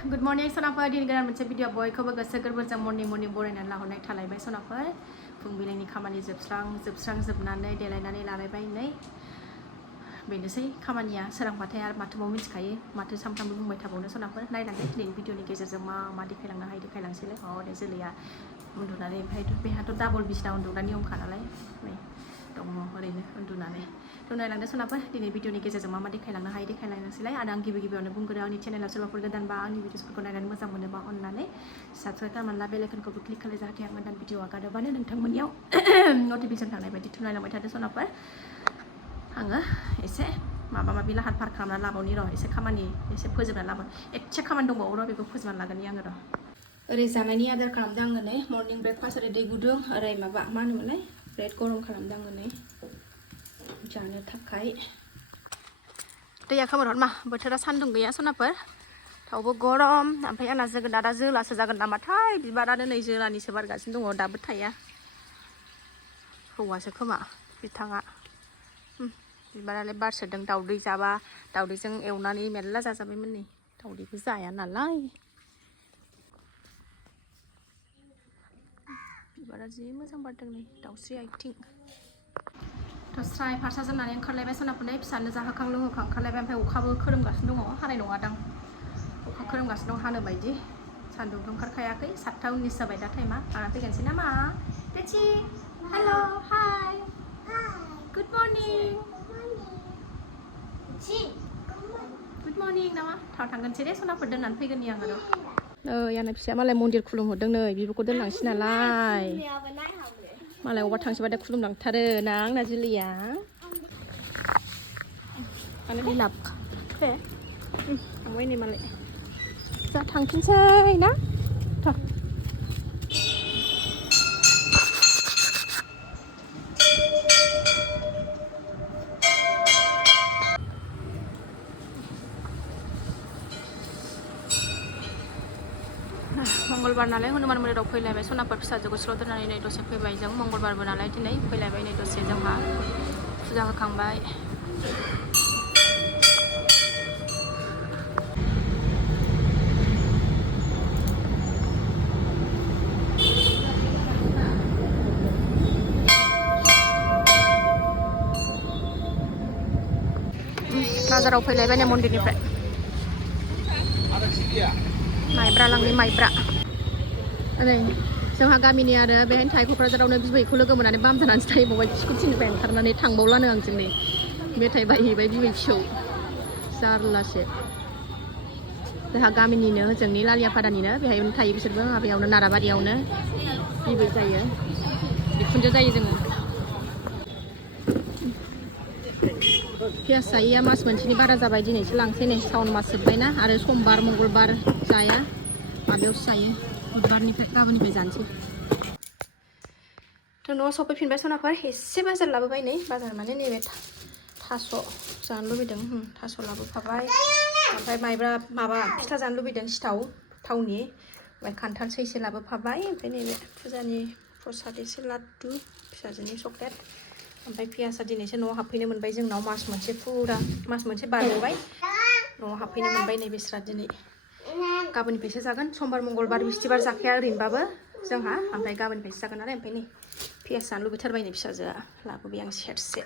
Good morning सनाफोर दिन गोदान मोनसे भिडिअ बयखौबो गोसो गोरबोजों मर्निं बरायनानै लाहरनाय थालायबाय सनाफोर फुंबिलिनि खामानि जोबस्रांजोबनानै देलायनानै लालायबाय नै बेनोसै खामानिया सोरांबाथाय आरो माथो मावो मिथिखायो माथो सामफ्रामबो बुंबाय थाबावनो सनाफोर नायलांदो दिनैनि भिडिअनि गेजेरजों मा देखायलांनो हायो देखायलांसैलाय दे जोलैया उन्दुनानै ओमफ्राय बेहाथ' डाबल बिसिना उन्दुग्रा नियमखा नालाय नै दङ ओरैनो उन्दुनानै नायलांदो सनाफोर दिनै भिडिअनि गेजेरजों मा देखायलांनो हायो देखायलांनोसैलाय आरो आं गिबियावनो बुंग्रो आंनि चेनेलाव सोरबाफोर गोदानबा आंनि भिडिअसफोरखौ नायनानै मोजां मोनोबा अननानै साबस्क्राइब खालामनानै ला बेल आइकनखौबो क्लिक खालाम जाहाथे आं गोदान भिडिअ आगारोबानो नोंथांमोननियाव नटिफिकेसन थांनाय बायदि नायलांबाय थादो सनाफोर आङो एसे माबि लाहार फाहार खालामनानै लाबावनि र' एसे खामानि एसे फोजोबनानै लाबो एसे खामानि दंबावो र' बेखौ फोजोबनानै लागोन आङो र' ओरै जानायनि आदार खालामदों आङो नै मर्निं ब्रेकफास्ट ओरै दै गुदुं ओरै माबा मा होनोमोनलाय ब्रेड गरम खालामदों आङो नै जानो थाखाय दैया खोमोरहर मा बोथोरा सान्दुं गैया सनाफोर थावबो गरम ओमफ्राय आंना जोगोनारा जोलासो जागोन नामाथाय बिबारानो नै जोलानिसो बारगासिनो दङ दाबो थाया हौवासो खोमा बिथाङा बिबारालाय बारसोदों दाउदै जाबा दाउदैजों एवनानै मेरला जाजाबायमोन नै दाउदैबो जाया नालाय बिबारा जि मोजां बारदों नै दाउस्रि आथिं स्राय फारसा जोमनानै ओंखारलायबाय सनाफोरनै फिसानो जाहोखां लोंहोखां ओंखारलायबाय ओमफ्राय अखाबो खोरोमगासिनो दङ हानाय नङादां अखा खोरोमगासिनो दं हानो बायदि सान्दुंथ' ओंखारखायाखै 7:19 जाबाय दा टाइमा आंना फैगोनसै नामा पेचि हेल' हाय गुड मर्निं नामा थांगोनसै दे सनाफोर दोननानै फैगोननि आङो र' आंना फिसाया मालाय मन्दिर खुलुमहरदों नै बिब'खौ दोनलांसै नालाय मालाय अबा थांसैबाथाय खुलुमलांथारो ना आंना जुलिया आंना बिलाब दे थांबाय नै मालाय जा थांफिनसै ना मंगलबार नालाय हनुमान मन्दिराव फैलायबाय सनाफोर फिसाजोखौ स्र' दोननानै नै दसे फैबाय जों मंगलबारबो नालाय दिनै फैलायबाय नै दसे जोंहा फुजा होखांबाय बाजाराव फैलायबाय नै मन्दिरनिफ्राय माइब्रा लांनि माइब्रा ओरै जोंहा गामिनि आरो बेहायनो थायो क'क्राझारावनो बिबैखौ लोगो मोननानै बाम जानानैसो थाहैबावबाय स्कुटिनिफ्राय ओंखारनानै थांबावलानो आंजों नै मेथाइ बायहैबाय बिबै फिसौ जारलासो जोंहा गामिनिनो जोंनि लालियाफादानिनो बेहायनो थायो बिसोरबो माबायावनो नाराबारियावनो बिबै जायो बिखुनजो जायो जोङो पियास जायैया मास मोनसेनि बारा जाबाय दिनैसो लांसै नै सावन मास जोब्बायना आरो समबार मंगलबार जाया माबायावसो जायो बुधबारनिफ्राय गाबोननिफ्राय जानोसै थ' न'आव सफैफिनबाय सनाफोर एसे बाजार लाबोबाय नै बाजार माने नैबे थास' जानो लुबैदों थास' लाबोफाबाय ओमफ्राय माइब्रा माबा फिथा जानो लुबैदों सिथाव थावनि ओमफ्राय खान्थाल सैसे लाबोफाबाय ओमफ्राय नैबे फुजानि प्रसाद एसे लाड्डु फिसाजोनि चक्लेट ओमफ्राय पियासा दिनैसो न'आव हाबफैनो मोनबाय जोंनाव मास मोनसे फुरा मास मोनसे बारबाय न'आव हाबफैनो मोनबाय नै बिस्रा दिनै गाबोननिफ्रायसो जागोन समबार मंगलबार बिस्थिबार जाखाया ओरैनोबाबो जोंहा ओमफ्राय गाबोननिफ्रायसो जागोन आरो ओमफ्राय नै पियास जानो लुबैथारबाय नै फिसाजोआ लाबोबाय आं सेरसे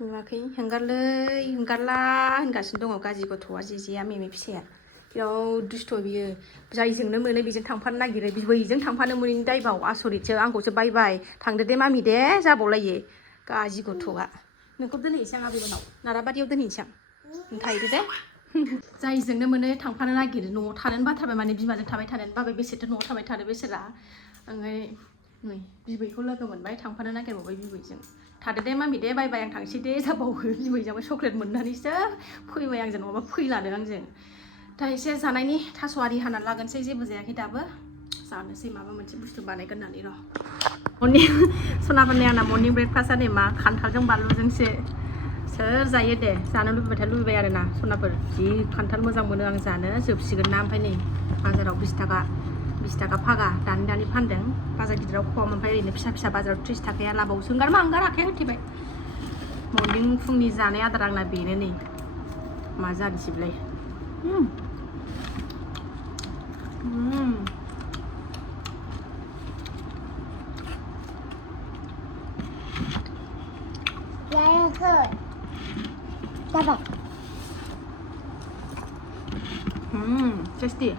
नुवाखै हंगारला होनगासिनो दङ गाजि गथ'आ जेजेया मेमे फिसाया बिराद दुस्थ' बियो जायजोंनो मोनो बेजों थांफानो नागिरो बिबैजों थांफानो मोनैनि दायबाव आसरितसो आंखौसो बाय थांदो दे मामि दे जाबावलायो गाजि गथ'आ नोंखौ दोनहैनोसै आं आबैमोनाव नाराबारियाव दोनहैनोसै आं थाहैदो दे जायजोंनो मोनो थांफानो नागिरो न'आव थानोनो बाथारबाय माने बिमाजों थाबाय थानोनो बाबाय बेसेथो न'आव थाबाय थानो बेसोरा ओमफ्राय नै बिबैखौ लोगो मोनबाय थांफानो नागिरबावबाय बिबैजों थादो दे मामि दे बाय आं थांसै दे जाबावो बिबैजोंबो चक्लेट मोननानैसो फैबाय आंजों नङाबा फैलानो आंजों दा एसे जानायनि थास' आरि हाना लागोनसै जेबो जायाखै दाबो जानोसै माबा मोनसे बुस्थु बानायगोन होननानै र' सनाफोरनि आंना मर्निं ब्रेकफास्टआ नै मा खान्थालजों बानलुजोंसो सोर जायो दे जानो लुबैबाथाय लुबैबाय आरो ना सनाफोर जि खान्थाल मोजां मोनो आं जानो जोबसिगोन ना ओमफ्राय नै बाजाराव 20 थाखा फागा दानि फानदों बाजार गिदिराव खम ओमफ्राय ओरैनो फिसा बाजाराव 30 थाखाया लाबावसो हंगार आखाया होथेबाय मर्निं फुंनि जानाय आदार आंना बेनो नै मा जानोसैलाय tasty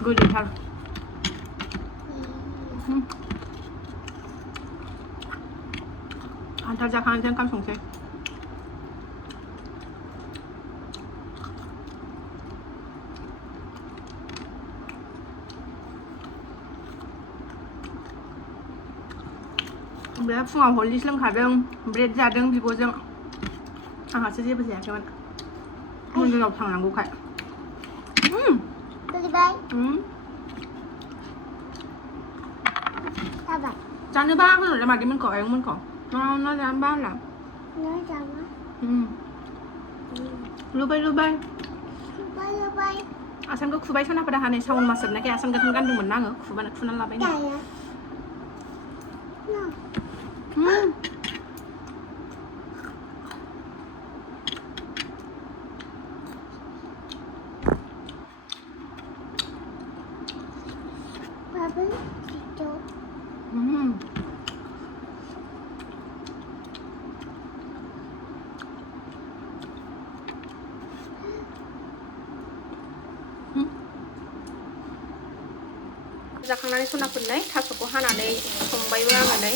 गोदैथार खान्थाल जाखांनायजों ओंखाम संसै बे फुङाव हरलिक्स लोंखादों ब्रेड जादों बिब'जों आंहासो जेबो जायाखैमोन मन्दिराव थांनांगौखाय जानोबा होनोलाय मादैमोनखौ आयंमोनखौ ना जानोबा होनलाय लुबाय आसानखौ खुबाय सनाफोरा हानै सावन मास जोबनायखाय आसान गोथां गानदोंमोन ना आङो खुनानै लाबाय ना जाखांनानै सनाफोरनै थास'खौ हानानै संबायबो आङो नै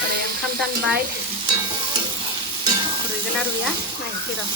ओरै ओंखाम जानबाय रुइगोन ना रुइया नायनोसै र'